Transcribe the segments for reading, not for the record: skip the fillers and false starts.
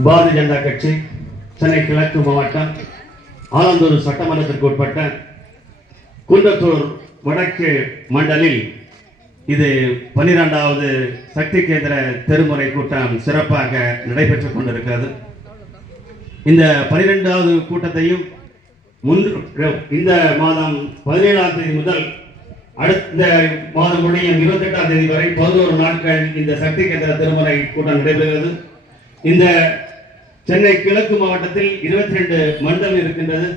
பாரதிய ஜனதா கட்சி சென்னை கிழக்கு மாவட்டம் ஆலந்தூர் சட்டமன்றத்திற்கு உட்பட்ட குன்றத்தூர் வடக்கு மண்டலில் இது 12வது சக்தி கேந்திர தெருமுறை கூட்டம் சிறப்பாக நடைபெற்றுக் கொண்டிருக்கிறது. இந்த 12வது கூட்டத்தையும் இந்த மாதம் 17ஆம் தேதி முதல் அடுத்த மாதம் முடியும் 28ஆம் தேதி வரை 11 நாட்கள் இந்த சக்தி கேந்திர திருமுறை கூட்டம் நடைபெறுகிறது. இந்த சென்னை கிழக்கு மாவட்டத்தில் 22 மண்டலம் இருக்கின்றது.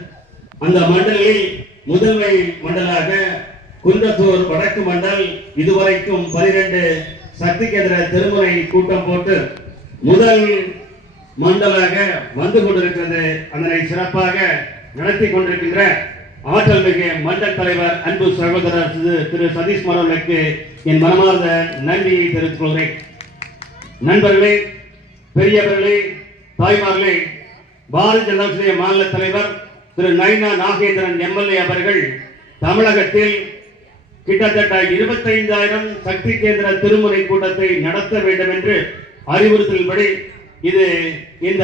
அந்த மண்டலில் முதன்மை மண்டலாக குன்றத்தூர் வடக்கு மண்டல் இதுவரைக்கும் 12 சக்தி கேந்திர திருமுறை கூட்டம் போட்டு முதல் மண்டலாக வந்து கொண்டிருக்கிறது. அதனை சிறப்பாக நடத்தி கொண்டிருக்கின்ற ஆற்றல் மிகு மண்டல் தலைவர் அன்பு சகோதரர் திரு சதீஷ் அவர்களுக்கு என் மனமார்ந்த நன்றியை தெரிவித்துக் கொள்கிறேன். நண்பர்களே, பெரியவர்களே, தாய்மார்களே, பாரதிய ஜனதா கட்சி மாநில தலைவர் திரு நைனா நாகேந்திரன் எம்எல்ஏ அவர்கள் தமிழகத்தில் கிட்டத்தட்ட 25,000 சக்தி கேந்திர திருமுறை கூட்டத்தை நடத்த வேண்டும் என்று அறிவுறுத்தலின்படி இது இந்த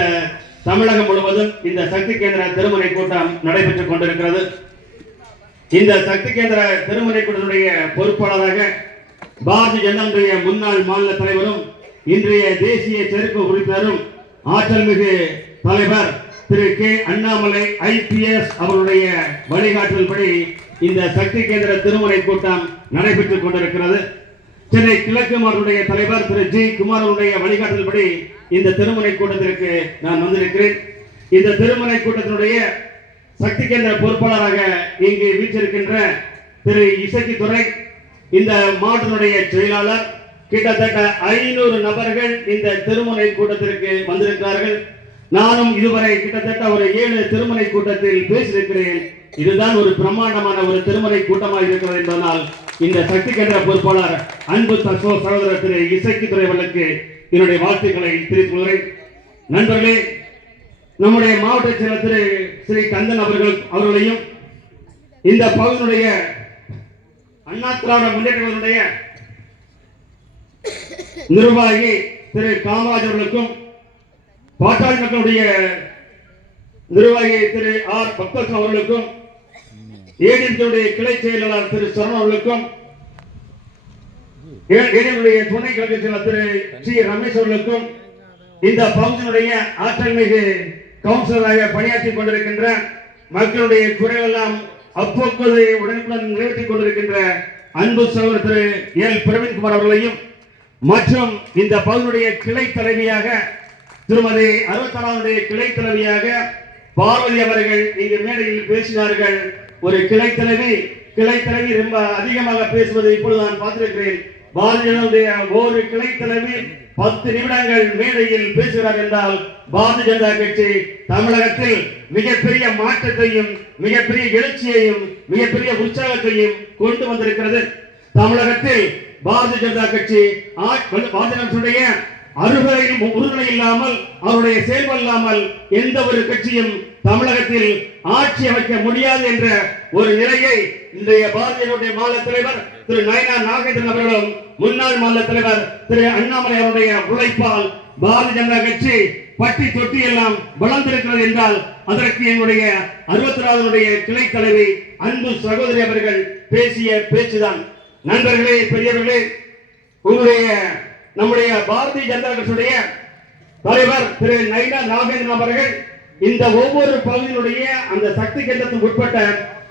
தமிழகம் முழுவதும் இந்த சக்தி கேந்திர திருமுறை கூட்டம் நடைபெற்றுக் கொண்டிருக்கிறது. இந்த சக்தி கேந்திர திருமுறை கூட்டத்துடைய பொறுப்பாளராக பாரதிய ஜனதா முன்னாள் மாநில தலைவரும் இன்றைய தேசிய செருக்கு உறுப்பினரும் ஆற்றல் மிகு தலைவர் திரு கே அண்ணாமலை IPS அவருடைய வழிகாட்டல்படி இந்த சக்தி கேந்திர திருமுறை கூட்டம் நடைபெற்றுக் கொண்டிருக்கிறது. சென்னை கிழக்கு மாவட்ட தலைவர் திரு ஜி குமார் அவருடைய வழிகாட்டல்படி இந்த திருமுறை கூட்டத்திற்கு நான் வந்திருக்கிறேன். இந்த திருமுறை கூட்டத்தினுடைய சக்தி கேந்திர பொறுப்பாளராக இங்கு வீற்றிருக்கின்ற திரு இசக்கித்துறை, இந்த மாவட்டத்தினுடைய செயலாளர், கிட்டத்தட்ட 500 நபர்கள் இந்த திருமுறை கூட்டத்திற்கு வந்திருக்கிறார்கள். நானும் இதுவரை கிட்டத்தட்ட ஒரு 7 திருமுறை கூட்டத்தில் பேசியிருக்கிறேன். இதுதான் ஒரு பிரம்மாண்டமான ஒரு திருமுறை கூட்டமாக இருக்கிறது என்பதனால் இந்த சக்தி கேந்திர பொறுப்பாளர் அன்பு சகோதரர் திரு இசக்கித்துறை அவர்களுக்கு என்னுடைய வாழ்த்துக்களை தெரிவித்துக் கொள்கிறேன். நண்பர்களே, நம்முடைய மாவட்ட செயலர் திரு ஸ்ரீ கந்தன் அவர்களையும் இந்த பகுதியினுடைய அண்ணா திராவிட முன்னேற்றங்களுடைய நிர்வாகி திரு காமராஜ் அவர்களுக்கும் பாட்டாளி மக்களுடைய நிர்வாகி திரு ஆர் பக்தர் அவர்களுக்கும் ஏடிஎம்கேவுடைய கிளை செயலாளர் திரு சரண் அவர்களுக்கும் ஏடிஎம்கேவுடைய துணை கிளை செயலாளர் திரு சி ரமேஷ் அவர்களுக்கும் இந்த பகுதியினுடைய ஆற்றல் மிகு கவுன்சிலராக பணியாற்றிக் கொண்டிருக்கின்ற மக்களுடைய குறைவெல்லாம் அவ்வப்போது உடனுக்குடன் நிறைவேற்றிக் கொண்டிருக்கின்ற அன்பு சகோதரர் திரு எல் பிரவீன்குமார் அவர்களையும் மற்றும் இந்த பகுதியுடைய கிளை தலைவியாக திருமதி 64வது கிளை தலைவியாக பார்வதி அவர்கள் இங்கு மேடையில் பேசினார்கள். ஒரு கிளை தலைவி ரொம்ப அதிகமாக பேசுவதை இப்பொழுது நான் பார்த்திருக்கிறேன். பாரதிய ஜனதா ஒரு கிளை தலைவி 10 நிமிடங்கள் மேடையில் பேசுகிறார் என்றால் பாரதிய ஜனதா கட்சி தமிழகத்தில் மிகப்பெரிய மாற்றத்தையும் மிகப்பெரிய எழுச்சியையும் மிகப்பெரிய உற்சாகத்தையும் கொண்டு வந்திருக்கிறது. தமிழகத்தில் பாரதிய ஜனதா கட்சி பாரதிய அருகையும் உறுதுணை இல்லாமல் அவருடைய செயல்பாடு இல்லாமல் எந்த ஒரு கட்சியும் தமிழகத்தில் ஆட்சி அமைக்க முடியாது என்ற ஒரு நிலையை இன்றைய பாரதிய மாநில தலைவர் திரு நயனா நாகேந்திரன் அவர்களும் முன்னாள் மாநில தலைவர் திரு அண்ணாமலை அவருடைய உழைப்பால் பாரதிய ஜனதா கட்சி பட்டி தொட்டி எல்லாம் வளர்ந்திருக்கிறது என்றால் அதற்கு என்னுடைய 64வது கிளை தலைவி அன்பு சகோதரி அவர்கள் பேசிய பேச்சுதான். நண்பர்களே, பெரியவர்களே, உங்களுடைய நம்முடைய பாரதிய ஜனதா கட்சியுடைய தலைவர் திரு நைனா நாகேந்திரன் அவர்கள் இந்த ஒவ்வொரு பகுதியினுடைய அந்த சக்தி கேந்திரத்துக்கு உட்பட்ட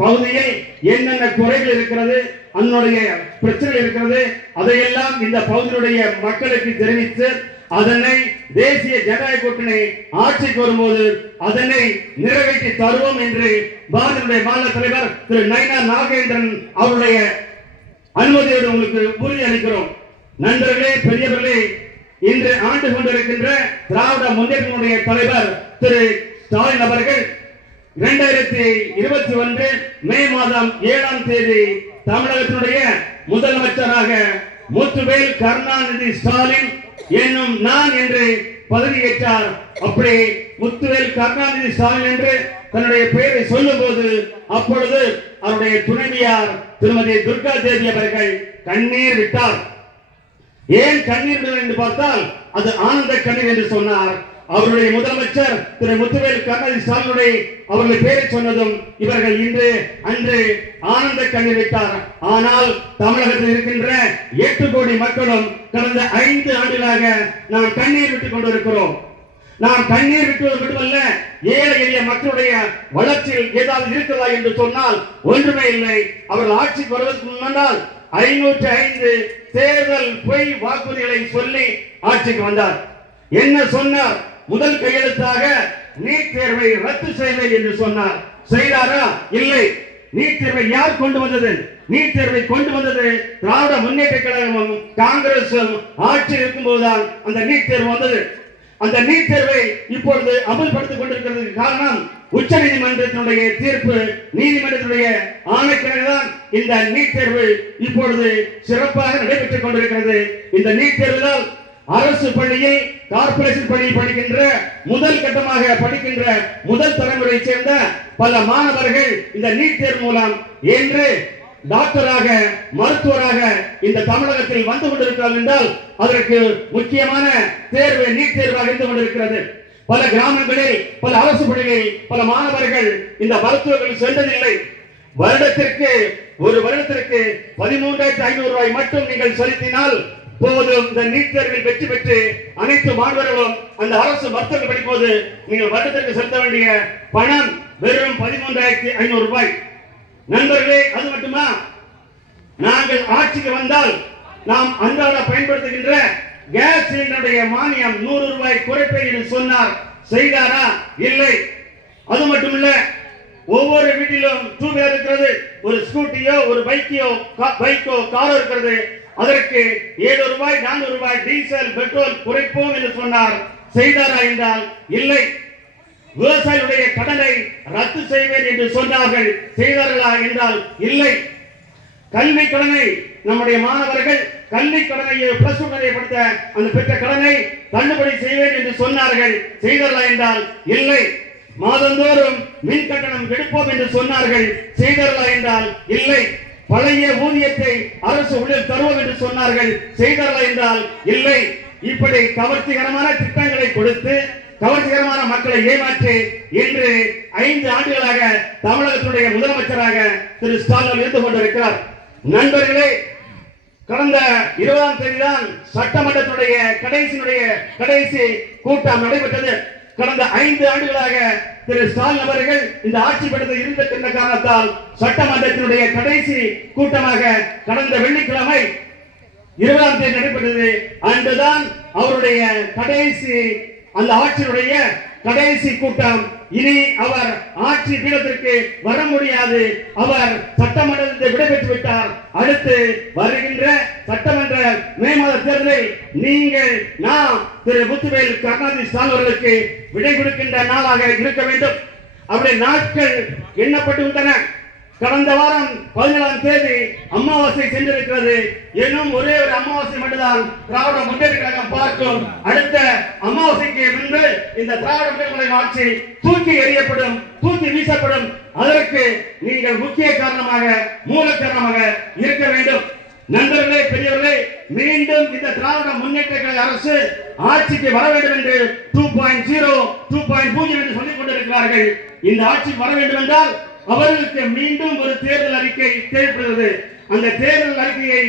பகுதியில் என்னென்ன குறைகள் இருக்கிறது, அதனுடைய பிரச்சனைகள் இருக்கிறது, அதையெல்லாம் இந்த பகுதியினுடைய மக்களுக்கு தெரிவித்து அதனை தேசிய ஜனநாயக கூட்டணி ஆட்சிக்கு வரும்போது அதனை நிறைவேற்றி தருவோம் என்று பாரதிய மாநில தலைவர் திரு நைனா நாகேந்திரன் அவருடைய அனுமதியோடு உங்களுக்கு உறுதி அளிக்கிறோம். நண்பர்களே, பெரியவர்களே, இன்று ஆண்டு கொண்டிருக்கின்ற திராவிட முன்னேற்றங்களுடைய தலைவர் திரு ஸ்டாலின் அவர்கள் 2021 மே மாதம் 7ஆம் தேதி தமிழகத்தினுடைய முதலமைச்சராக முத்துவேல் கருணாநிதி ஸ்டாலின் என்னும் நான் என்று பதவியேற்றார். அப்படி முத்துவேல் கருணாநிதி ஸ்டாலின் என்று தன்னுடைய பெயரை சொல்லும் போது அப்பொழுது அவருடைய துணைவியார் திருமதி துர்கா தேவி அவர்கள் கண்ணீர் விட்டார். ஏன் கண்ணீர் என்று பார்த்தால் அது ஆனந்த கண்ணீர் என்று சொன்னார். அவருடைய முதலமைச்சர் திரு முத்துவேல் கருணாநிதி ஸ்டாலினுடைய அவருடைய பெயரை சொன்னதும் இவர்கள் இன்று அன்று ஆனந்த கண்ணீர் விட்டார். ஆனால் தமிழகத்தில் இருக்கின்ற 8 கோடி மக்களும் கடந்த 5 ஆண்டுகளாக நாம் கண்ணீர் விட்டுக் கொண்டிருக்கிறோம். நாம் கண்ணீர் விட்டுவது மட்டுமல்ல, ஏழை எளிய மக்களுடைய வளர்ச்சியில் ஏதாவது இருக்கிறதா என்று சொன்னால் ஒன்றுமே இல்லை. அவர்கள் ஆட்சிக்கு வருவதற்கு முன்னால் 505 தேர்தல் பொய் வாக்குறுதிகளை சொல்லி ஆட்சிக்கு வந்தார். என்ன சொன்னார்? முதல் கையெழுத்தாக நீட் தேர்வை ரத்து செய்வேன் என்று சொன்னார். செய்தாரா? இல்லை. நீட் தேர்வை யார் கொண்டு வந்தது? நீட் தேர்வை கொண்டு வந்தது திராவிட முன்னேற்ற கழகமும் காங்கிரசும் ஆட்சி இருக்கும் போதுதான் அந்த நீட் தேர்வு வந்தது. அந்த நீட் தேர்வை இப்பொழுது அமல்படுத்திக் கொண்டிருக்கிறதுக்கு காரணம் உச்ச நீதிமன்றத்தினுடைய தீர்ப்பு, நீதிமன்றத்தினுடைய ஆணைக்கிணங்குதான் இந்த நீட் தேர்வு இப்பொழுது சிறப்பாக நடைபெற்றுக் கொண்டிருக்கிறது. இந்த நீட் தேர்வுதான் அரசு பள்ளியில் கார்ப்பரேஷன் பள்ளியில் படிக்கின்ற முதல் கட்டமாக படிக்கின்ற முதல் தலைமுறையை சேர்ந்த பல மாணவர்கள் இந்த நீட் தேர்வு மூலம் என்று டாக்டராக மருத்துவராக இந்த தமிழகத்தில் வந்து கொண்டிருக்கிறார்கள் என்றால் அதற்கு முக்கியமான தேர்வு நீட் தேர்வாக இருந்து கொண்டிருக்கிறது. பல கிராமங்களில் பல அரசு பள்ளிகளில் பல மாணவர்கள் இந்த மருத்துவர்கள் சென்றதில்லை. ஒரு வருடத்திற்கு 13,500 ரூபாய் மட்டும் நீங்கள் செலுத்தினால் போதும். இந்த நீட் தேர்வில் வெற்றி பெற்று அனைத்து மாணவர்களும் அந்த அரசு மருத்துவர்கள் படிக்கும்போது நீங்கள் வருடத்திற்கு செலுத்த வேண்டிய பணம் வெறும் 13,500 ரூபாய். நண்பர்களே, அது மட்டுமா? நாங்கள் ஆட்சிக்கு வந்தால் நாம் அன்றாட பயன்படுத்துகின்ற கேஸ் சிலிண்டருடைய மானியம் 100 ரூபாய் குறைப்பேன் என்று சொன்னார். செய்தாரா? இல்லை. அது மட்டுமல்ல, ஒவ்வொரு வீட்டிலும் 2 வீலர் இருக்கிறது. ஒரு ஸ்கூட்டியோ ஒரு பைக்கோ காரோ இருக்கிறது. அதற்கு 7 ரூபாய் 4 ரூபாய் டீசல் பெட்ரோல் குறைப்போம் என்று சொன்னார். செய்தாரா என்றால் இல்லை. விவசாயிகளுடைய கடனை ரத்து செய்வேன் என்று சொன்னார்கள். செய்தார்களா என்றால் இல்லை. கல்வி கடனை நம்முடைய மாணவர்கள் கல்வி கடனை பிளஸ் 2 படித்த அந்த பெற்ற கடனை தள்ளுபடி செய்வேன் என்று சொன்னார்கள். செய்தார்களா என்றால் இல்லை. மாதந்தோறும் மின் கட்டணம் எடுப்போம் என்று சொன்னார்கள். செய்தார்களா என்றால் இல்லை. பழைய ஊதியத்தை அரசு ஊழியர் தருவோம் என்று சொன்னார்கள். செய்தார்களா என்றால் இல்லை. இப்படி கவர்ச்சிகரமான திட்டங்களை கொடுத்து கவர்ச்சிகரமான மக்களை ஏமாற்றி இன்று 5 ஆண்டுகளாக தமிழகத்தினுடைய முதலமைச்சராக திரு ஸ்டாலின் இருந்து கொண்டிருக்கிறார். நண்பர்களே, கடந்த 20ஆம் தேதி தான் சட்டமன்றத்தினுடைய கடைசி கூட்டம் நடைபெற்றது. கடந்த 5 ஆண்டுகளாக திரு ஸ்டாலின் அவர்கள் இந்த ஆட்சி படத்தில் இருந்த காரணத்தால் சட்டமன்றத்தினுடைய கடைசி கூட்டமாக கடந்த வெள்ளிக்கிழமை 20ஆம் தேதி நடைபெற்றது. அன்றுதான் அவருடைய அந்த ஆட்சியினுடைய கடைசி கூட்டம். இனி அவர் ஆட்சி பீடத்திற்கு வர முடியாது. அவர் சட்டமன்றத்தை விடைபெற்று விட்டார். அடுத்து வருகின்ற சட்டமன்ற மே மாத தேர்தலில் நீங்கள் திரு முத்துவேல் கருணாநிதி ஸ்டாலின் அவர்களுக்கு விடை கொடுக்கின்ற நாளாக இருக்க வேண்டும். அவருடைய நாட்கள் எண்ணப்பட்டு விட்டன. கடந்த வாரம் 17ஆம் தேதி அமாவாசை சென்றிருக்கிறது. இன்னும் ஒரே ஒரு அமாவாசை மட்டும்தான் திராவிட முன்னேற்ற கழகம் பார்க்கும். அடுத்த அமாவாசைக்கு முன்பு இந்த திராவிட முன்னேற்ற ஆட்சி தூக்கி எறியப்படும், தூக்கி வீசப்படும். அதற்கு நீங்கள் முக்கிய காரணமாக மூல காரணமாக இருக்க வேண்டும். நண்பர்களே, பெரியவர்களே, மீண்டும் இந்த திராவிட முன்னேற்ற கழக அரசு ஆட்சிக்கு வர வேண்டும் என்று 2.0 2.0 என்று சொல்லிக் கொண்டிருக்கிறார்கள். இந்த ஆட்சிக்கு வர வேண்டும் என்றால் அவர்களுக்கு மீண்டும் ஒரு தேர்தல் அறிக்கை தேவைப்படுகிறது. அந்த தேர்தல் அறிக்கையை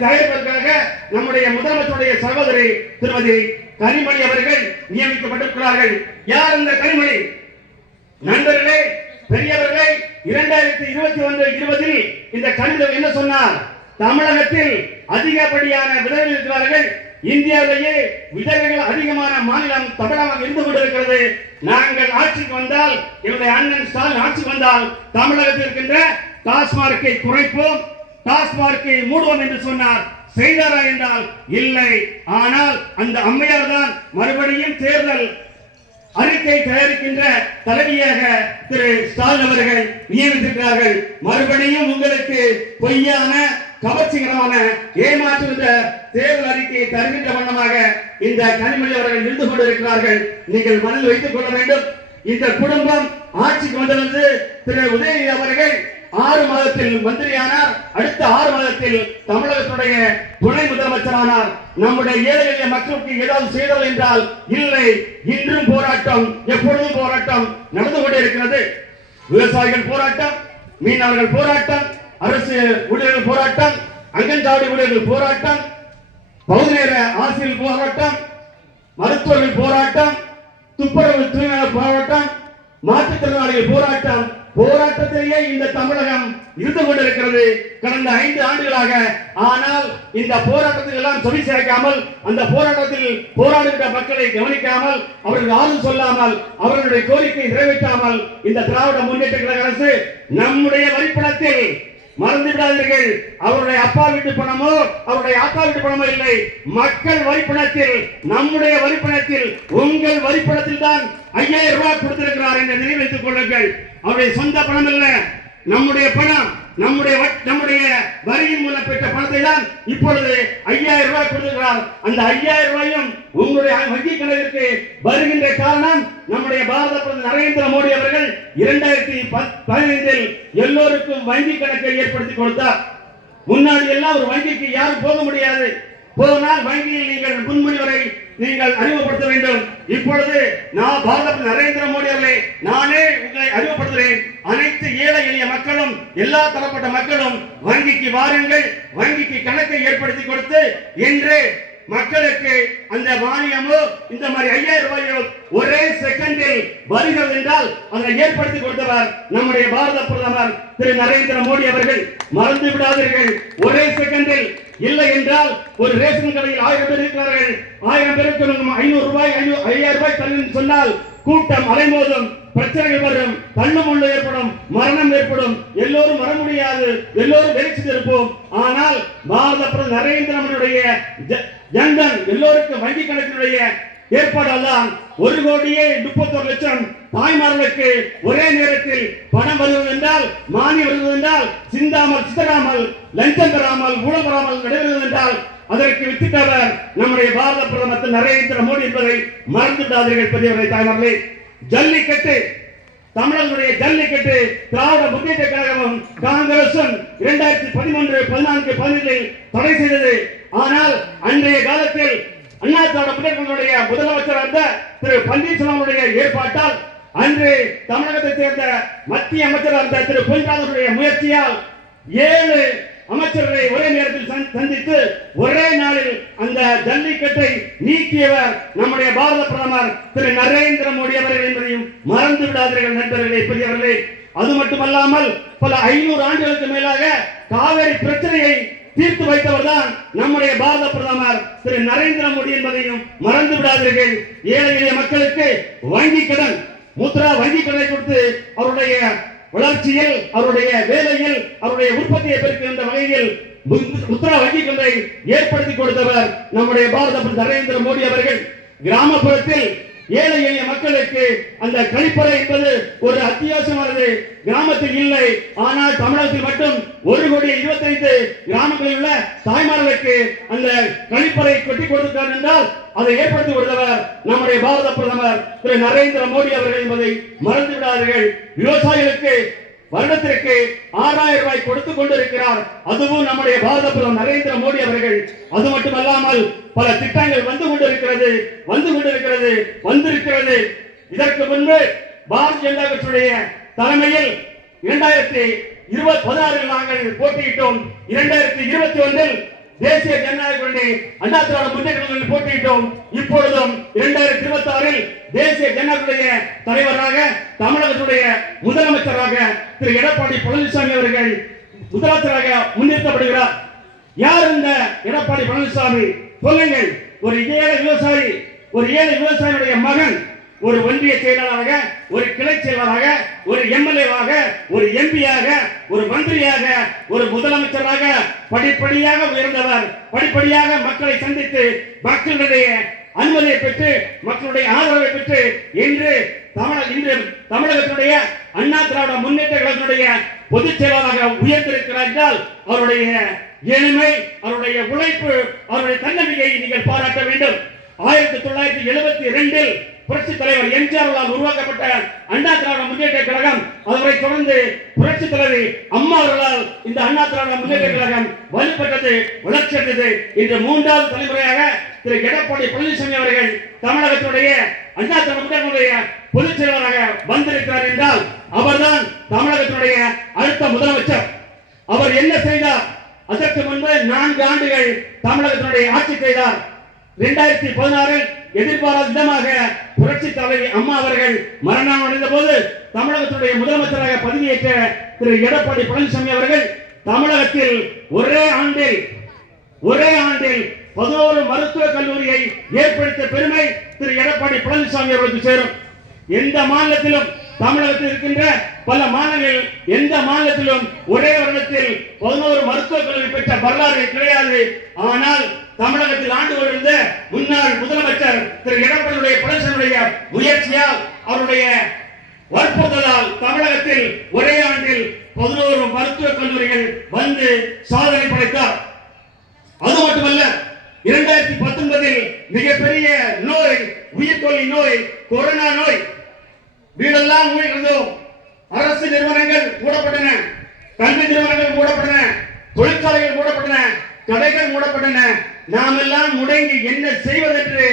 தயாரிப்பதற்காக நம்முடைய முதலமைச்சருடைய சகோதரி திருமதி கனிமொழி அவர்கள் நியமிக்கப்பட்டிருக்கிறார்கள். யார் இந்த கனிமொழி? நண்பர்களே, பெரியவர்களே, 2021-20 இந்த கனிமொழி என்ன சொன்னார்? தமிழகத்தில் அதிகப்படியான விதவைகள் இருக்கிறார்கள். இந்தியாவிலேயே விதவைகள் அதிகமான மாநிலம் தமிழகம் இருந்து கொண்டிருக்கிறது. நாங்கள் ஆட்சிக்கு வந்தால், என்னுடைய அண்ணன் ஸ்டாலின் ஆட்சிக்கு வந்தால் தமிழகத்தில் இருக்கின்ற டாஸ்மார்க்கை குறைப்போம், டாஸ்மார்க்கை மூடுவோம் என்று சொன்னார். செய்தாரா என்றால் இல்லை. ஆனால் அந்த அம்மையார் தான் மறுபடியும் தேர்தல் அறிக்கை தயாரிக்கின்ற தலைவியாக திரு ஸ்டாலின் அவர்கள் நியமித்திருக்கிறார்கள். மறுபடியும் உங்களுக்கு பொய்யான கவர்ச்சிகரமான ஏமாற்றுகின்ற தேர்தல் அறிக்கையை தருகின்ற வண்ணமாக இந்த கனிமொழி அவர்கள் இருந்து கொண்டிருக்கிறார்கள். நீங்கள் மனதில் வைத்துக் கொள்ள வேண்டும். இந்த குடும்பம் ஆட்சிக்கு வந்திருந்து திரு உதயநிதி அவர்கள் 6 மாதத்தில் மந்திரியானார். அடுத்த 6 மாதத்தில் தமிழகத்துடைய துணை முதலமைச்சரானார். நம்முடைய ஏழை எளிய மக்களுக்கு ஏதாவது செய்தல் என்றால் இல்லை. இன்றும் போராட்டம், எப்பொழுதும் போராட்டம் நடந்து கொண்டே இருக்கிறது. விவசாயிகள் போராட்டம், மீனவர்கள் போராட்டம், அரசு ஊழியர்கள் போராட்டம், அங்கன்வாடி ஊழியர்கள் போராட்டம், பகுதி நேர ஆசிரியர் போராட்டம், மருத்துவர்கள் போராட்டம், துப்புரவு தூய்மையாளர் போராட்டம், மாற்றுத்திறனாளிகள் போராட்டம். போராட்டத்திலேயே இந்த தமிழகம் இருந்து கொண்டிருக்கிறது கடந்த 5 ஆண்டுகளாக. ஆனால் இந்த போராட்டத்தில் எல்லாம் செவி சாய்க்காமல், அந்த போராட்டத்தில் போராடுகின்ற மக்களை கவனிக்காமல், அவர்கள் ஆறுதல் சொல்லாமல், அவர்களுடைய கோரிக்கை நிறைவேற்றாமல் இந்த திராவிட முன்னேற்ற கழக அரசு நம்முடைய வரிப்பணத்தில் மறந்து விடாதீர்கள். அவருடைய அப்பா வீட்டு பணமோ அவருடைய ஆத்தா வீட்டு பணமோ இல்லை. மக்கள் வரிப்பணத்தில், நம்முடைய வரிப்பணத்தில், உங்கள் வரிப்பணத்தில் தான் 5000 ரூபாய் கொடுத்திருக்கிறார் என்று நினைவு வைத்துக் கொள்ளுங்கள். அவருடைய சொந்த பணம் இல்ல, நம்முடைய பணம், நம்முடைய வரியின் மூலம் பெற்ற பணத்தை தான் இப்பொழுது 5000 ரூபாய் கொடுத்திருக்கிறார். அந்த 5000 ரூபாயும் உங்களுடைய வங்கி கணக்கிற்கு வருகின்ற காரணம் நம்முடைய பாரத பிரதமர் நரேந்திர மோடி அவர்கள் 2015 எல்லோருக்கும் வங்கி கணக்கை ஏற்படுத்தி கொடுத்தார். முன்னாடி எல்லாம் ஒரு வங்கிக்கு யாரும் போக முடியாது. போனால் வங்கியில் நீங்கள் முன்மொழிவரை நீங்கள் அறிமுகப்படுத்த வேண்டும். இப்பொழுது நான் பாரத நரேந்திர மோடி அவர்களை நானே உங்களை அறிமுகப்படுத்துகிறேன். அனைத்து ஏழை எளிய மக்களும், எல்லா தரப்பட்ட மக்களும் வங்கிக்கு வாருங்கள், வங்கிக்கு கணக்கை ஏற்படுத்தி கொடுத்து என்று மக்களுக்கு அந்த மானியமோ இந்த மாதிரி 5000 ரூபாயோ ஒரே செகண்டில் வருகிறது என்றால் அதை ஏற்படுத்தி கொடுத்தவர் நம்முடைய பாரத பிரதமர் திரு நரேந்திர மோடி அவர்கள். மறந்து விடாதீர்கள். ஒரே செகண்டில் இல்லை என்றால் ஒரு ரேஷன் கடையில் 1000 பேர் இருக்கிறார்கள். 1000 பேருக்கு 500 ரூபாய் 5000 ரூபாய் தள்ளி சொன்னால் கூட்டம் அலைமோதும், பிரச்சனைகள் வரும், தள்ளுமுள்ளு ஏற்படும், மரணம் ஏற்படும். எல்லோரும் வர முடியாது, எல்லோரும் வெளிச்சு இருப்போம். ஆனால் பாரத பிரதமர் நரேந்திர மோடியுடைய ஜன்தன் எல்லோருக்கும் வங்கி கணக்கினுடைய ஏற்பாடெல்லாம் 1,31,00,000 தாய்மார்களுக்கு ஒரே நேரத்தில் பணம் வருவது என்றால், மானியம் வருவது என்றால், சிந்தாமல் சித்தராமல் லஞ்சம் பெறாமல் ஊழல் பெறாமல் நடைபெறுவது என்றால் அதற்கு வித்திட்டவர் நம்முடைய பாரத பிரதமர் நரேந்திர மோடி என்பதை மறந்து விடாதீர்கள் பெரியவரை தாய்மார்களே. ஜல்லிக்கட்டு, தமிழர்களுடைய ஜல்லிக்கட்டு திராவிட முன்னேற்ற கழகமும் காங்கிரசும் 2013, 14, 15 தடை செய்தது. ஆனால் அன்றைய காலத்தில் அண்ணா திராவிட முன்னேற்றங்களுடைய முதலமைச்சர் இருந்த திரு பன்னீர்செல்வமுடைய ஏற்பாட்டால், அன்று தமிழகத்தைச் சேர்ந்த மத்திய அமைச்சர் இருந்த திரு பொன்ராதாகிருஷ்ணனுடைய முயற்சியால் 7 அமைச்சர்களை ஒரே நேரத்தில் சந்தித்து ஒரே நாளில் அந்த ஜல்லிக்கட்டை நீக்கியவர் நம்முடைய பாரத பிரதமர் திரு நரேந்திர மோடி அவர்கள் என்பதையும் மறந்து விடாதீர்கள் நண்பர்களே, பெரியவர்களே. அது மட்டுமல்லாமல் பல 500 ஆண்டுகளுக்கு மேலாக காவிரி பிரச்சனையை தீர்த்து வைத்தவர் தான் நம்முடைய பாரத பிரதமர் திரு நரேந்திர மோடி என்பதையும் மறந்து விடாதீர்கள். ஏழை எளிய மக்களுக்கு வங்கி கடன், முத்ரா வங்கி கடனை கொடுத்து அவருடைய வளர்ச்சியில், அவருடைய வேலையில், அவருடைய உற்பத்தியை பெருக்கின்ற வகையில் முத்ரா வங்கி கடனை ஏற்படுத்தி கொடுத்தவர் நம்முடைய பாரத பிரதமர் நரேந்திர மோடி அவர்கள். கிராமப்புறத்தில் ஏழை எளிய மக்களுக்கு அந்த கழிப்பறை என்பது ஒரு அத்தியாவசியமானது. கிராமத்தில் இல்லை, ஆனால் தமிழகத்தில் மட்டும் 1,25,00,000 கிராமங்களில் உள்ள தாய்மார்களுக்கு அந்த கழிப்பறை கட்டி கொடுத்தார் என்றால் அதை ஏற்படுத்தி கொடுத்தவர் நம்முடைய பாரத பிரதமர் திரு நரேந்திர மோடி அவர்கள் என்பதை மறந்து விடாதீர்கள். விவசாயிகளுக்கு வருடத்திற்கு 6,000 ரூபாய் கொடுத்துக் கொண்டிருக்கிறார். அதுவும் நம்முடைய பாரத பிரதமர் நரேந்திர மோடி அவர்கள். அது மட்டுமல்லாமல் பல திட்டங்கள் வந்திருக்கிறது. இதற்கு முன்பு பாரதிய ஜனதா கட்சியுடைய தலைமையில் 2016 நாங்கள் போட்டியிட்டோம். 2021 தேசிய ஜனநாயக கூட்டணி அண்ணா திராவிட முன்னேற்ற கழகத்தில் போட்டியிட்டோம். இப்பொழுதும் 2026 தேசிய ஜனநாயக தலைவராக தமிழகத்துடைய முதலமைச்சராக திரு எடப்பாடி பழனிசாமி அவர்கள் முதலமைச்சராக முன்னிறுத்தப்படுகிறார். யார் இந்த எடப்பாடி பழனிசாமி? சொல்லுங்கள். ஒரு ஏழை விவசாயியுடைய மகன் ஒரு ஒன்றிய செயலாளராக, ஒரு கிளை செயலாளராக, ஒரு எம்எல்ஏவாக, ஒரு எம்பியாக, ஒரு மந்திரியாக, ஒரு முதலமைச்சராக படிப்படியாக உயர்ந்தவர். படிப்படியாக மக்களை சந்தித்து மக்களுடைய அனுமதியை பெற்று மக்களுடைய ஆதரவை பெற்று இன்று தமிழகத்துடைய அண்ணா திராவிட முன்னேற்ற கழகத்துடைய பொதுச் செயலாளராக உயர்ந்திருக்கிறார் என்றால் அவருடைய எளிமை, அவருடைய உழைப்பு, அவருடைய தன்னம்பிக்கையை நீங்கள் பாராட்ட வேண்டும். 1972 புரட்சி தலைவர் எம்ஜிஆர் உருவாக்கப்பட்ட அண்ணா திராவிட முன்னேற்ற கழகம், அவரை தொடர்ந்து புரட்சி தலைவர் அம்மா அவர்களால் இந்த அண்ணா திராவிட முன்னேற்ற கழகம் வலுப்பெற்றது, வளர்ச்சி அடைந்தது. இன்று 3வது தலைமுறையாக திரு எடப்பாடி பழனிசாமி அவர்கள் தமிழகத்துடைய அண்ணா திராவிட பொதுச் செயலாளராக வந்திருக்கிறார் என்றால் அவர்தான் தமிழகத்தினுடைய அடுத்த முதலமைச்சர். அவர் என்ன செய்தார்? அதற்கு முன்பு 4 ஆண்டுகள் தமிழகத்தினுடைய ஆட்சி செய்தார். 2016 எதிர்பாராத விதமாக புரட்சி தலைவி அம்மா அவர்கள் மரணம் அடைந்த போது தமிழகத்தினுடைய முதலமைச்சராக பதவியேற்ற திரு எடப்பாடி பழனிசாமி அவர்கள் தமிழகத்தில் ஒரே ஆண்டில் 11 மருத்துவக் கல்லூரியை ஏற்படுத்திய பெருமை திரு எடப்பாடி பழனிசாமி அவர்களுக்கு சேரும். எந்த மாநிலத்திலும் தமிழகத்தில் இருக்கின்ற பல மாநிலங்களில் எந்த மாநிலத்திலும் ஒரே வருடத்தில் 11 மருத்துவக் கல்லூரி பெற்ற வரலாறு கிடையாது. ஆனால் தமிழகத்தில் ஆண்டு கொண்டிருந்த முன்னாள் முதலமைச்சர் திரு எடப்பாடி பழனிசாமியுடைய முயற்சியால், அவருடைய வற்புறுத்தலால் தமிழகத்தில் ஒரே ஆண்டில் 11 மருத்துவக் கல்லூரிகள் வந்து சாதனை படைத்தார். அது மட்டுமல்ல, 2019 மிகப்பெரிய நோய், உயிர்கொல்லி நோய், கொரோனா நோய். வீடெல்லாம் மூடியிருந்தோம். அரசு நிறுவனங்கள் மூடப்பட்டன, கல்வி நிறுவனங்கள் மூடப்பட்டன, தொழிற்சாலைகள் மூடப்பட்டன, கடைகள் மூடப்பட்டன. நாம் எல்லாம் முடங்கி என்ன செய்வதென்று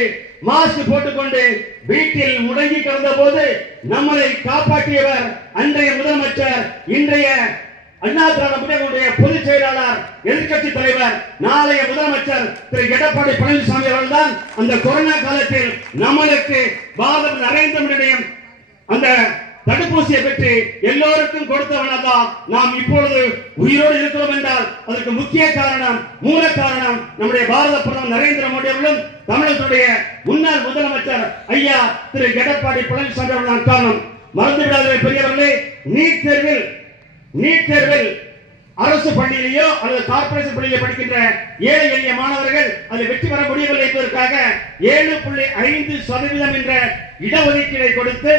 மாஸ்க் போட்டுக்கொண்டு வீட்டில் முடங்கி கிடந்த போது நம்மளை காப்பாற்றியவர் அன்றைய முதலமைச்சர், இன்றைய அண்ணா திராவிட முன்னேற்ற பொதுச் செயலாளர், எதிர்க்கட்சி தலைவர், நாளைய முதலமைச்சர் திரு எடப்பாடி பழனிசாமி அவர்கள் தான். அந்த கொரோனா காலத்தில் நம்மளுக்கு பாரத நரேந்திர மோடியுடைய அந்த தடுப்பூசியை பெற்று எல்லோருக்கும் கொடுத்தவனதான் நாம் இப்பொழுது உயிரோடு இருக்கிறோம் என்றால் அதற்கு முக்கிய காரணம், மூல காரணம் நம்முடைய பாரத பிரதமர் நரேந்திர மோடி அவர்களும் தமிழகத்துடைய முன்னாள் முதலமைச்சர் ஐயா திரு எடப்பாடி பழனிசாமி அவர்கள் காரணம். மறந்துவிடாத பெரியவர்களே, நீட் தேர்வில் அரசு பள்ளியிலேயோ அல்லது கார்ப்பரேஷன் பள்ளியிலே படிக்கின்ற ஏழை எளிய மாணவர்கள் அதை வெற்றி பெற முடியவில்லை என்பதற்காக 7.5% என்ற இடஒதுக்கீடை கொடுத்து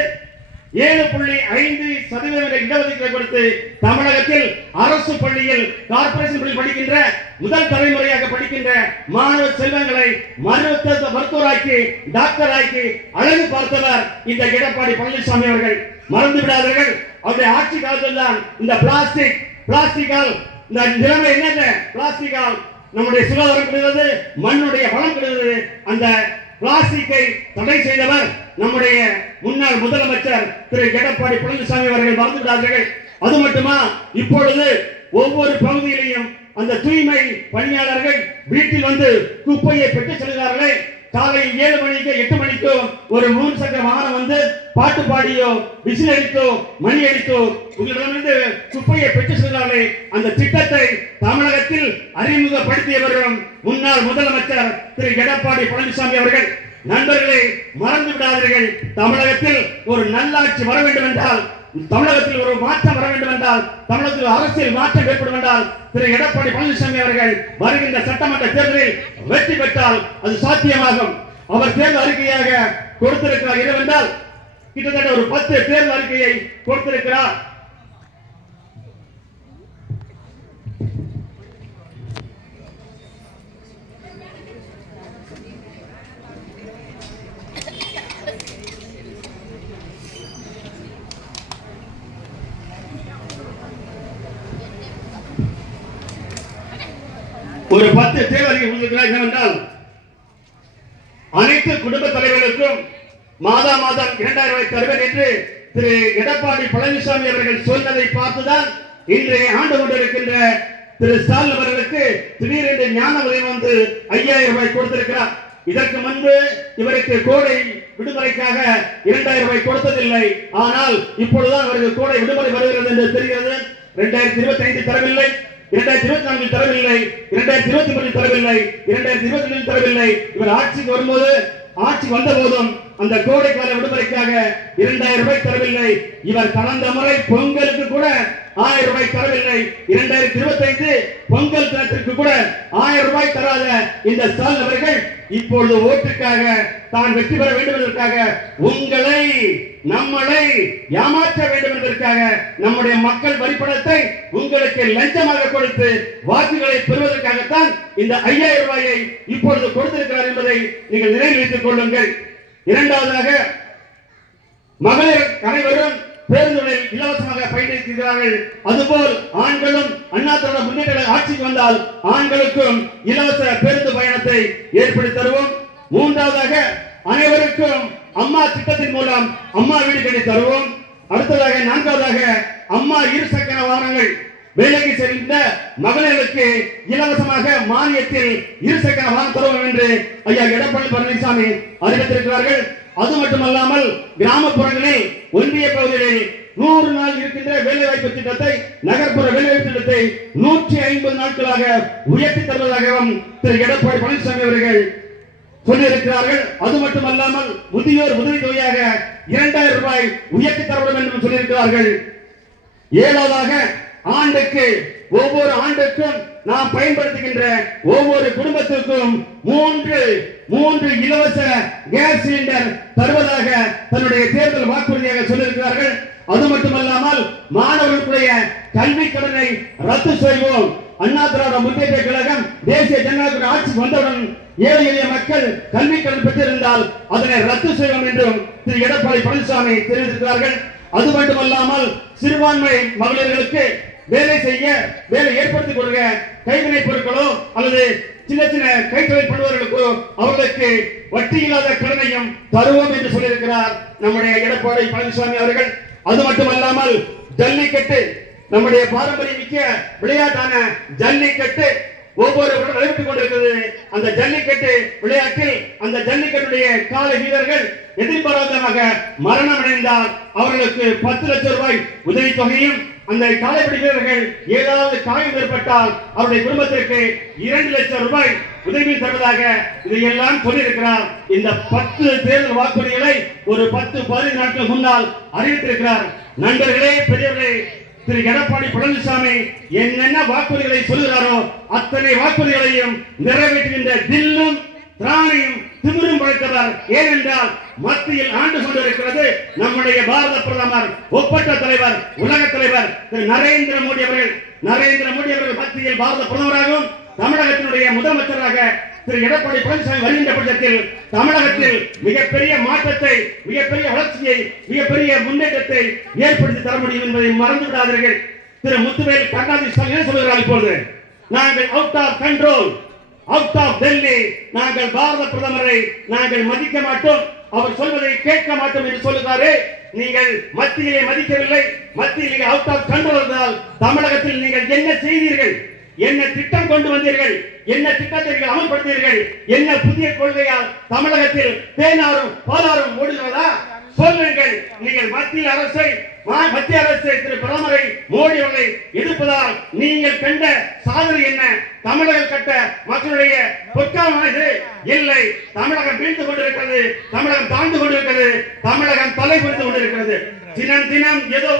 7.5% இடஒதுக்கீடு கொடுத்து தமிழகத்தில் அரசு பள்ளியில் கார்ப்பரேஷன் பள்ளியில் படிக்கின்ற முதல் தலைமுறையாக படிக்கின்ற மாணவ செல்வங்களை மருத்துவராக்கி, டாக்டராக்கி அழகு பார்த்தவர் இந்த எடப்பாடி பழனிசாமி அவர்கள். மறந்து விடாதீர்கள், அவருடைய ஆட்சி காலத்தில் தான் இந்த பிளாஸ்டிக்கால் இந்த நிலைமை என்னங்க, பிளாஸ்டிக்கால் நம்முடைய சுகாதாரம் கிடையாது, மண்ணுடைய வளம் கிடையாது. அந்த பிளாஸ்டிக்கை தடை செய்தவர் நம்முடைய முன்னாள் முதலமைச்சர் திரு எடப்பாடி பழனிசாமி அவர்கள். மறந்து விடாதீர்கள். அது மட்டுமா, இப்பொழுது ஒவ்வொரு பகுதியிலையும் அந்த தூய்மை பணியாளர்கள் வீட்டில் வந்து குப்பையை பெற்று செல்கிறார்களே. காலை 7 மணிக்கு 8 மணிக்கோ ஒரு 3 சக்கர வாகனம் வந்து பாட்டு பாடியோ விசில் அடித்தோ மணி அடித்தோ உங்களிடமிருந்து குப்பையை பெற்று செல்கிறார்களே. அந்த திட்டத்தை தமிழகத்தில் அறிமுகப்படுத்தியவரும் முன்னாள் முதலமைச்சர் திரு எடப்பாடி பழனிசாமி அவர்கள். நண்பர்களே, மறந்து விடாதீர்கள். தமிழகத்தில் ஒரு நல்லாட்சி வர வேண்டும் என்றால், தமிழகத்தில் ஒரு மாற்றம் வர வேண்டும் என்றால், தமிழகத்தில் அரசியல் மாற்றம் ஏற்படும் என்றால் திரு எடப்பாடி பழனிசாமி அவர்கள் வருகின்ற சட்டமன்ற தேர்தலில் வெற்றி பெற்றால் அது சாத்தியமாகும். அவர் தேர்தல் அறிக்கையாக கொடுத்திருக்கிறார் என்னவென்றால், கிட்டத்தட்ட ஒரு 10 தேர்தல் அறிக்கையை கொடுத்திருக்கிறார். ஒரு 10 தேர்தல் என்னவென்றால், அனைத்து குடும்ப தலைவர்களுக்கும் மாதம் 2000 ரூபாய் தருவேன் என்று திரு எடப்பாடி பழனிசாமி அவர்கள் சொன்னதை பார்த்துதான் இன்றைய ஆண்டு கொண்டிருக்கின்ற திரு ஸ்டாலின் அவர்களுக்கு திடீரென்று ஞான உதயம் வந்து 5000 ரூபாய் கொடுத்திருக்கிறார். இதற்கு முன்பு இவருக்கு கோடை விடுமுறைக்காக 2000 ரூபாய் கொடுத்ததில்லை. ஆனால் இப்பொழுதுதான் அவருக்கு கோடை விடுமுறை வருகிறது என்று தெரிகிறது. 2025 தரவில்லை, 2024 தரவில்லை, 2023 தரவில்லை, 2022 தரவில்லை. இவர் ஆட்சிக்கு வரும்போது, ஆட்சி வந்த போதும் அந்த கோடைக்கால விடுமுறைக்காக 2000 ரூபாய் தரவில்லை. இவர் கடந்த முறை பொங்கலுக்கு கூட 1000 ரூபாய் தரவில்லை. 2025 பொங்கல் தினத்திற்கு கூட 1000 ரூபாய் தராத இந்த ஸ்டாலின் அவர்கள் இப்பொழுது ஓட்டுக்காக, தான் வெற்றி பெற வேண்டும் என்பதற்காக, உங்களை நம்மளை ஏமாற்ற வேண்டும் என்பதற்காக நம்முடைய மக்கள் வரிப்பணத்தை உங்களுக்கு லஞ்சமாக கொடுத்து வாக்குகளை பெறுவதற்காகத்தான் இந்த 5000 ரூபாயை இப்பொழுது கொடுத்திருக்கிறார் என்பதை நீங்கள் நினைவில் வைத்துக் கொள்ளுங்கள். இரண்டாவதாக மகளிர் அனைவரும் பேருந்துகளில் இலவசமாக பயணிக்கிறார்கள். அதுபோல் ஆண்களும் அண்ணா திராவிட முன்னேற்ற ஆட்சிக்கு வந்தால் ஆண்களுக்கும் இலவச பேருந்து பயணத்தை ஏற்படுத்தி தருவோம். மூன்றாவதாக அனைவருக்கும் அம்மா திட்டத்தின் மூலம் அம்மா வீடு கட்டி தருவோம். அடுத்ததாக நான்காவதாக அம்மா இருசக்கர வாகனங்கள் வேலைக்கு செல்கின்ற மகளிருக்கு இலவசமாக மானியத்தில் இருசக்கர வாகனம் தருவோம் என்று ஐயா எடப்பாடி பழனிசாமி அறிவித்திருக்கிறார்கள். அது மட்டுமல்லாமல் கிராமப்புறங்களில் ஒன்றிய பகுதிகளில் 100 நாள் இருக்கின்ற வேலைவாய்ப்பு திட்டத்தை நகர்ப்புற வேலைவாய்ப்பு திட்டத்தை 150 நாட்களாக உயர்த்தி தருவதாகவும் திரு எடப்பாடி பழனிசாமி அவர்கள் சொல்லியிருக்கிறார்கள். அது மட்டுமல்லாமல் முதியோர் உதவித்தொகையாக 2000 ரூபாய் உயர்த்தி தரப்படும் என்று சொல்லியிருக்கிறார்கள். ஏழாவதாக ஆண்டுக்கு ஒவ்வொரு ஆண்டுக்கும் நாம் பயன்படுத்துகின்ற ஒவ்வொரு குடும்பத்திற்கும் மூன்று இலவச கேஸ் சிலிண்டர் தருவதாக தன்னுடைய தேர்தல் வாக்குறுதியாக சொல்லியிருக்கிறார்கள். அது மட்டுமல்லாமல் மாணவர்களுடைய கல்வி கடனை ரத்து செய்வோம். அண்ணா திராவிட முன்னேற்ற கழகம் தேசிய ஜனநாயக ஆட்சி வந்தவுடன் ஏழை எளிய மக்கள் கல்வி கடன் பெற்றிருந்தால் அதனை ரத்து செய்வோம் என்றும் திரு எடப்பாடி பழனிசாமி தெரிவித்திருக்கிறார்கள். அது மட்டுமல்லாமல் சிறுபான்மை மகளிர்களுக்கு வேலை செய்ய வேலை ஏற்படுத்திக் கொடுக்க கைவினை பொருட்களோ அல்லது சின்ன சின்ன கைத்தொழில் பண்ணுவவர்களுக்கோ அவர்களுக்கு வட்டி இல்லாத கடனையும் தருவோம் என்று சொல்லியிருக்கிறார் நம்முடைய எடப்பாடி பழனிசாமி அவர்கள். அது மட்டுமல்லாமல் ஜல்லிக்கட்டு நம்முடைய பாரம்பரிய மிக்க விளையாட்டான ஜல்லிக்கட்டு ஒவ்வொரு நடைபெற்றுக் கொண்டிருக்கிறது. அந்த ஜல்லிக்கட்டு விளையாட்டில் அந்த ஜல்லிக்கட்டுடைய கால வீரர்கள் எதிர்பாராதமாக மரணம் அடைந்தால் அவர்களுக்கு 10 லட்சம் ரூபாய் உதவித்தொகையும், அந்த காலைப்படி வீரர்கள் ஏதாவது காயம் ஏற்பட்டால் அவருடைய குடும்பத்திற்கு 2 லட்சம் ரூபாய் உதவி தருவதாக இதையெல்லாம் சொல்லியிருக்கிறார். இந்த 10 தேர்தல் வாக்குறுதிகளை ஒரு 10-15 நாட்கள் முன்னால் அறிவித்திருக்கிறார். நண்பர்களே, பெரியவர்களே, திரு எடப்பாடி பழனிசாமி என்னென்ன வாக்குறுதிகளை சொல்கிறாரோ அத்தனை வாக்குறுதிகளையும் நிறைவேற்றுகின்ற தில்லும் திராணியும் திமிரும் படைத்தவர். ஏனென்றால் மத்தியில் ஆண்டு கொண்டிருக்கிறது நம்முடைய பாரத பிரதமர், ஒப்பற்ற தலைவர், உலக தலைவர் திரு நரேந்திர மோடி அவர்கள். நரேந்திர மோடி அவர்கள் மத்தியில் பாரத பிரதமராகவும் தமிழகத்தினுடைய முதலமைச்சராக திரு எடப்பாடி பழனிசாமி வருகின்ற பட்சத்தில் தமிழகத்தில் மிகப்பெரிய மாற்றத்தை, மிகப்பெரிய வளர்ச்சியை, மிகப்பெரிய முன்னேற்றத்தை ஏற்படுத்தி தர முடியும் என்பதை மறந்து விடாதீர்கள். திரு முத்துவேல் கருணாநிதி ஸ்டாலின் சொல்கிறார், இப்பொழுது நாங்கள் out of control, out of Delhi, நாங்கள் பாரத பிரதமரை நாங்கள் மதிக்க மாட்டோம், அவர் சொல்வதை கேட்க மாட்டோம் என்று சொல்லுகிறாரே. நீங்கள் மத்தியிலே மதிக்கவில்லை, மத்தியில் நீங்கள் அவுட் ஆஃப் கண்ட்ரோல் இருந்தால் தமிழகத்தில் நீங்கள் என்ன செய்தீர்கள், என்ன திட்டம் கொண்டு வந்தீர்கள், என்ன திட்டத்தை நீங்கள் அமல்படுத்தீர்கள், என்ன புதிய கொள்கையால் தமிழகத்தில் தேனாரும் பாலாரும் ஓடுகிறதா சொல்லுங்கள். நீங்கள் மத்திய அரசை திரு பிரதமரை மோடி அவர்களை எதிர்ப்பதால் நீங்கள் கண்ட சாதனை என்ன? தமிழகம் கட்ட மக்களுடைய பொற்காலம் இது இல்லை. தமிழகம் வீழ்ந்து கொண்டிருக்கிறது, தமிழகம் தாழ்ந்து கொண்டிருக்கிறது, தமிழகம் தலை குறித்து கொண்டிருக்கிறது. தினம் தினம் ஏதோ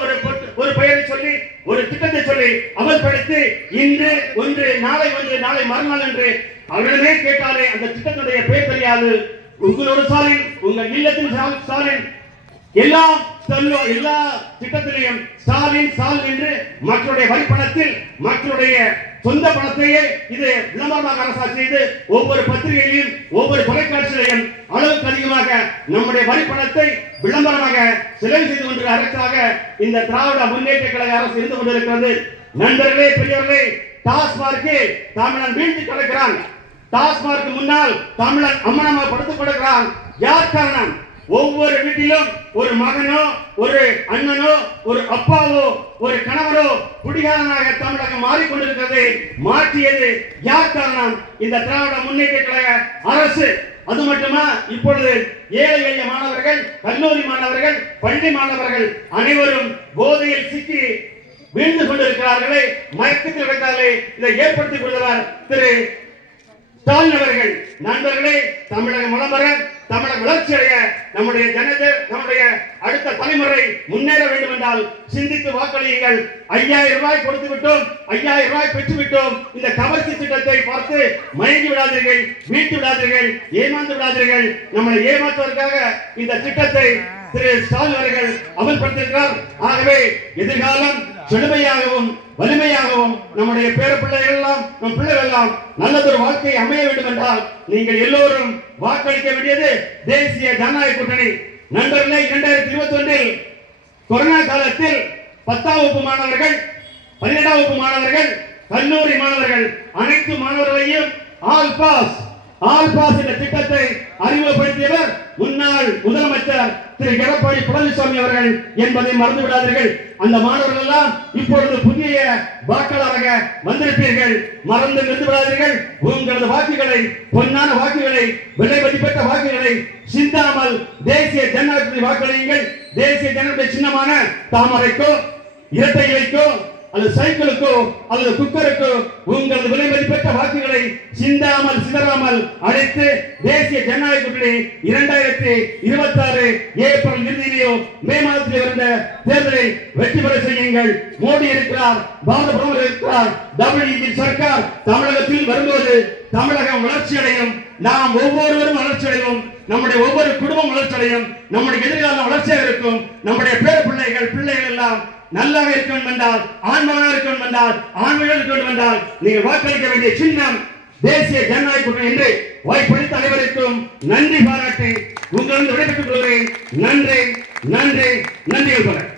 ஒரு பெயரை சொல்லி ஒரு திட்டத்தை சொல்லி அமல்படுத்தி இன்று ஒன்று, நாளை ஒன்று, நாளை மறுநாள் என்று அவர்களிடமே கேட்டாலே அந்த திட்டத்துடைய பெயர் தெரியாது. உங்களோட ஸ்டாலின், உங்கள் இல்லத்தின் ஸ்டாலின், எல்லா திட்டத்திலையும் ஸ்டாலின் ஸ்டாலின் என்று மக்களுடைய வரி பணத்தில் மக்களுடைய சொந்த பணத்தையே இது விளம்பரமாக அரசா செய்து ஒவ்வொரு பத்திரிகையிலும் ஒவ்வொரு தொலைக்காட்சியிலையும் அளவுக்கு அதிகமாக நம்முடைய வரி பணத்தை விளம்பரமாக செலவு செய்து கொண்ட அரசாக இந்த திராவிட முன்னேற்ற கழக அரசு இருந்து கொண்டிருக்கிறது. நண்பர்களே, பெரியவர்களே, டாஸ்மார்க்கு தமிழன் வீழ்ச்சி கிடக்கிறான். டாஸ்மார்க்கு முன்னால் தமிழன் அம்மனமாக படுத்துக் கொடுக்கிறான். யார் காரணம்? ஒவ்வொரு வீட்டிலும் ஒரு மகனோ, ஒரு அண்ணனோ, ஒரு அப்பாவோ, ஒரு கணவரோ குடிகாரனாக தமிழகம் மாறிக்கொண்டிருக்கிறது. மாற்றியது யார் காரணம்? இந்த திராவிட முன்னேற்ற கழக அரசு. அது மட்டுமா, இப்பொழுது ஏழை எளிய மாணவர்கள், கல்லூரி மாணவர்கள், பள்ளி மாணவர்கள் அனைவரும் போதையில் சிக்கி வீழ்ந்து கொண்டிருக்கிறார்களே, மயக்கத்தில் இருக்கிறார்களே. இதை ஏற்படுத்திக் கொள்வார் திரு ஸ்டாலின் அவர்கள். நண்பர்களே, தமிழக மலமர, தமிழக வளர்ச்சி அடைய, நம்முடைய நம்முடைய அடுத்த தலைமுறை முன்னேற வேண்டும் என்றால் சிந்தித்து வாக்களியுங்கள். 5000 ரூபாய் கொடுத்து விட்டோம், 5000 ரூபாய் பெற்று விட்டோம். இந்த கவர்ச்சி திட்டத்தை பார்த்து மயங்கி விடாதீர்கள், வீட்டு விடாதீர்கள், ஏமாந்து விடாதீர்கள். நம்மளை ஏமாற்றுவதற்காக இந்த திட்டத்தை திரு ஸ்டாலின் அவர்கள் அமல்படுத்தியிருக்கிறார். ஆகவே எதிர்காலம் செழுமையாகவும் வலிமையாகவும் நம்முடைய பேர பிள்ளைகள் எல்லாம், நம் பிள்ளைகள் எல்லாம் நல்லதொரு வாழ்க்கையை அமைய வேண்டும் என்றால் நீங்கள் எல்லோரும் வாக்களிக்க வேண்டியது தேசிய ஜனநாயக கூட்டணி. நண்பர்களே, 2021 கொரோனா காலத்தில் 10ஆம் வகுப்பு மாணவர்கள், 12ஆம் வகுப்பு மாணவர்கள், கல்லூரி மாணவர்கள் அனைத்து மாணவர்களையும் ஆல் பாஸ் என்ற திட்டத்தை அறிமுகப்படுத்தியவர் முன்னாள் முதலமைச்சர் திரு எடப்பாடி பழனிசாமி அவர்கள் என்பதை மறந்து விடாதீர்கள். அந்த மாணவர்கள் எல்லாம் இப்பொழுது புதிய வாக்காளராக வந்திருப்பீர்கள். மறந்து நின்று விடாதீர்கள். உங்களது வாக்குகளை, பொன்னான வாக்குகளை, விலை மதிப்பற்ற வாக்குகளை சிந்தாமல் தேசிய ஜனநாயகத்தை வாக்களியுங்கள். தேசிய ஜனநாயக சின்னமான தாமரைக்கோ, இரட்டை இலைக்கோ, அல்லது சைக்கிளுக்கோ, அல்லது குக்கருக்கோ உங்களது விலை மதிப்பற்ற வாக்குகளை சிந்தாமல் சிதறாமல் அழைத்து தேசிய ஜனநாயக கூட்டணி 2026 ஏப்ரல் இறுதியிலேயோ மே மாதத்தில் இருந்த தேர்தலை வெற்றி பெற செய்யுங்கள். மோடி இருக்கிறார், பாரத பிரதமர் இருக்கிறார், டபுள் இன்ஜின் சர்க்கார் தமிழகத்தில் வரும்போது தமிழகம் வளர்ச்சி அடையும். நாம் ஒவ்வொருவரும் வளர்ச்சி அடைவோம். நம்முடைய ஒவ்வொரு குடும்பம் வளர்ச்சி அடையும். நம்முடைய எதிர்காலம் வளர்ச்சியாக இருக்கும். நம்முடைய பேர பிள்ளைகள் எல்லாம் நல்லாக இருக்க வேண்டும் என்றால், ஆண்மகனாக இருக்க வேண்டும் என்றால், ஆண்மையாக இருக்க வேண்டும் என்றால் நீங்கள் வாக்களிக்க வேண்டிய சின்னம் தேசிய ஜனநாயக கூட்டணி என்று வாய்ப்பளித்த அனைவருக்கும் நன்றி பாராட்டி உங்களிடம் விடைபெற்றுக் கொள்கிறேன். நன்றி.